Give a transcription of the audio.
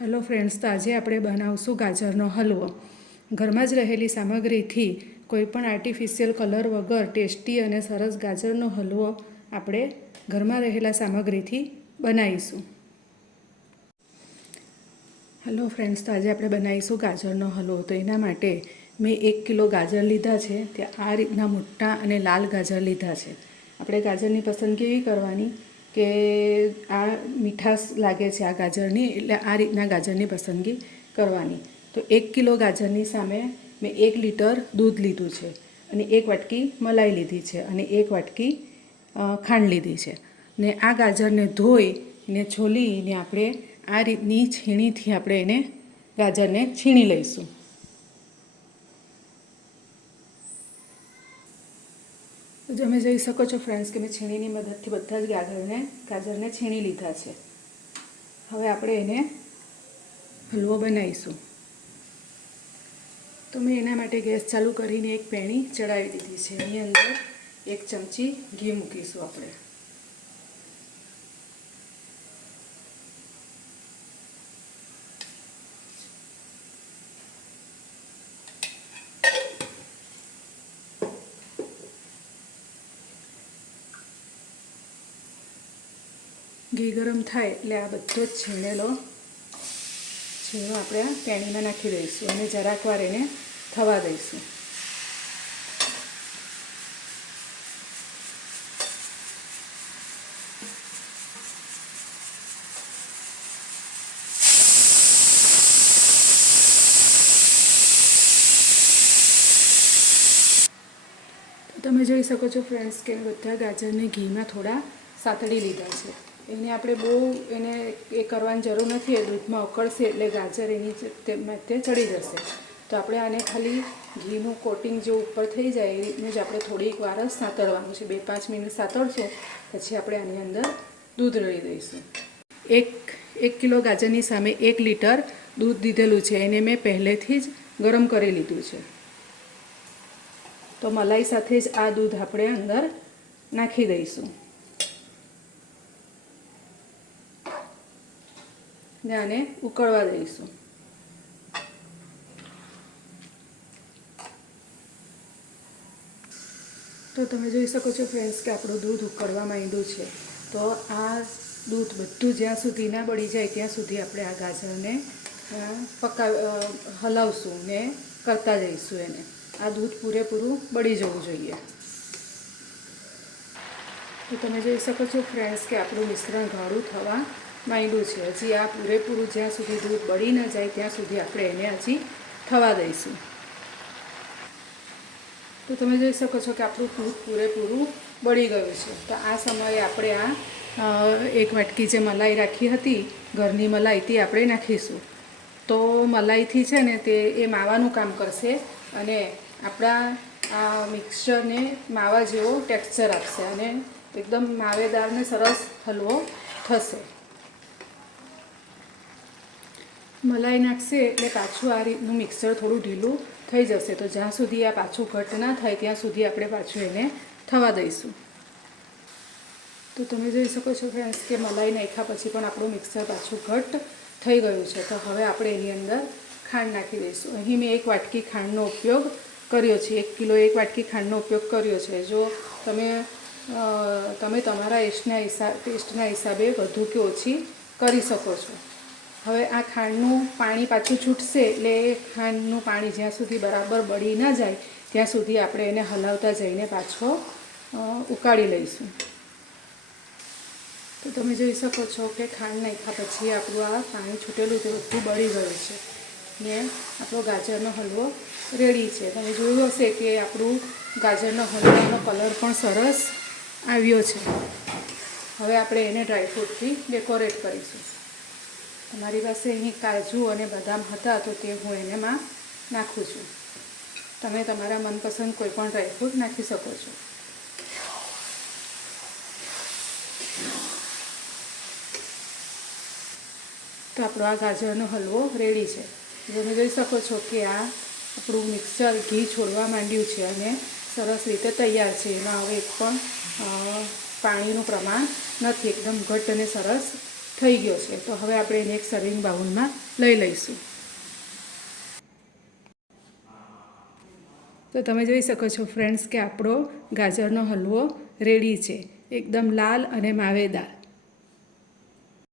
Hello friends, તો આજે આપણે બનાવશું ગાજરનો હલવો. ઘરમાં જ રહેલી સામગ્રીથી કોઈપણ આર્ટિફિશિયલ કલર વગર ટેસ્ટી અને સરસ ગાજરનો હલવો આપણે ઘરમાં રહેલા સામગ્રીથી બનાવીશું. હેલો ફ્રેન્ડ્સ, તો આજે આપણે બનાવીશું ગાજરનો હલવો. તો એના માટે મેં 1 કિલો ગાજર લીધા છે. ત્યાં આ રીતના મોટા અને લાલ ગાજર લીધા છે. આપણે ગાજરની પસંદગી એવી કરવાની કે આ મીઠાશ લાગે છે આ ગાજરની, એટલે આ રીતના ગાજરની પસંદગી કરવાની. તો 1 કિલો ગાજરની સામે મેં 1 લીટર દૂધ લીધું છે અને 1 વાટકી મલાઈ લીધી છે અને 1 વાટકી ખાંડ લીધી છે. ને આ ગાજરને ધોઈને છોલીને આપણે આ રીતની છીણીથી આપણે એને ગાજરને છીણી લઈશું. તો તમે જોઈ શકો છો ફ્રેન્ડ્સ કે મેં છીણીની મદદથી બધા જ ગાજરને છીણી લીધા છે. હવે આપણે એને હલવો બનાવીશું. તો મેં એના માટે ગેસ ચાલુ કરીને એક પેણી ચડાવી દીધી છે. એની અંદર 1 ચમચી ઘી મૂકીશું આપણે. ઘી ગરમ થાય એટલે આ બધો જ છીણો આપણે આ પેણીમાં નાખી દઈશું અને જરાક વાર એને થવા દઈશું. તમે જોઈ શકો છો ફ્રેન્ડ્સ કે બધા ગાજરને ઘીમાં થોડા સાતળી લીધા છે. એને આપણે બહુ એ કરવાની જરૂર નથી. એ દૂધમાં ઉકળશે એટલે ગાજર એની તે ચડી જશે. તો આપણે આને ખાલી ઘીનું કોટિંગ જે ઉપર થઈ જાય એ રીતનું જ આપણે થોડીક વાર જ સાતળવાનું છે. 2-5 મિનિટ સાતળશું પછી આપણે આની અંદર દૂધ રેડી દઈશું. 1 કિલો ગાજરની સામે 1 લીટર દૂધ દીધેલું છે. એને મેં પહેલેથી જ ગરમ કરી લીધું છે. તો મલાઈ સાથે જ આ દૂધ આપણે અંદર નાખી દઈશું ને આને ઉકળવા દઈશું. તો તમે જોઈ શકો છો ફ્રેન્ડ્સ કે આપણું દૂધ ઉકળવા માંડ્યું છે. તો આ દૂધ બધું જ્યાં સુધી ના બળી જાય ત્યાં સુધી આપણે આ ગાજરને હલાવશું ને કરતા જઈશું એને. આ દૂધ પૂરેપૂરું બળી જવું જોઈએ. તો તમે જોઈ શકો છો ફ્રેન્ડ્સ કે આપણું મિશ્રણ ગાઢું થવા માંડ્યું છે. હજી આ પૂરેપૂરું જ્યાં સુધી દૂધ બળી ન જાય ત્યાં સુધી આપણે એને હજી થવા દઈશું. તો તમે જોઈ શકો છો કે આપણું દૂધ પૂરેપૂરું બળી ગયું છે. તો આ સમયે આપણે આ 1 વાટકી જે મલાઈ રાખી હતી ઘરની મલાઈ તે આપણે નાખીશું. તો મલાઈથી છે ને એ માવાનું કામ કરશે અને આપણા આ મિક્સચરને માવા જેવો ટેક્સચર આપશે અને એકદમ માવેદાર ને સરસ હલવો થશે. મલાઈ નાખશે એટલે પાછું આ રીતનું મિક્સર થોડું ઢીલું થઈ જશે. તો જ્યાં સુધી આ પાછું ઘટ ના થાય ત્યાં સુધી આપણે પાછું એને થવા દઈશું. તો તમે જોઈ શકો છો ફ્રેન્ડ્સ કે મલાઈ નાખ્યા પછી પણ આપણું મિક્સર પાછું ઘટ થઈ ગયું છે. તો હવે આપણે એની અંદર ખાંડ નાખી દઈશું. અહીં મેં 1 વાટકી ખાંડનો ઉપયોગ કર્યો છે. 1 કિલો 1 વાટકી ખાંડનો ઉપયોગ કર્યો છે. જો તમે તમારા ટેસ્ટના હિસાબે વધુ કે ઓછી કરી શકો છો. હવે આ ખાંડનું પાણી પાછું છૂટશે એટલે ખાંડનું પાણી જ્યાં સુધી બરાબર બળી ન જાય ત્યાં સુધી આપણે એને હલાવતા જઈને પાછો ઉકાળી લઈશું. તો તમે જોઈ શકો છો કે ખાંડ નાખ્યા પછી આપણું આ પાણી છૂટેલું તે બધું બળી ગયું છે ને આપણો ગાજરનો હલવો રેડી છે. તમે જોયું હશે કે આપણું ગાજરનો હલવાનો કલર પણ સરસ આવ્યો છે. હવે આપણે એને ડ્રાયફ્રૂટથી ડેકોરેટ કરીશું. તમારી પાસે અહીં કાજુ અને બદામ હતા તો તે હું એનામાં નાખું છું. તમે તમારા મનપસંદ કોઈ પણ ડ્રાયફ્રૂટ નાખી શકો છો. તો આપણો આ ગાજરનો હલવો રેડી છે. તમે જોઈ શકો છો કે આ આપણું મિક્સર ઘી છોડવા માંડ્યું છે અને સરસ રીતે તૈયાર છે. એમાં હવે એક પણ પાણીનું પ્રમાણ નથી. એકદમ ઘટ્ટ અને સરસ થઈ ગયો છે. તો હવે આપણે એને એક સર્વિંગ બાઉલમાં લઈ લઈશું. તો તમે જોઈ શકો છો ફ્રેન્ડ્સ કે આપણો ગાજરનો હલવો રેડી છે, એકદમ લાલ અને માવેદાર.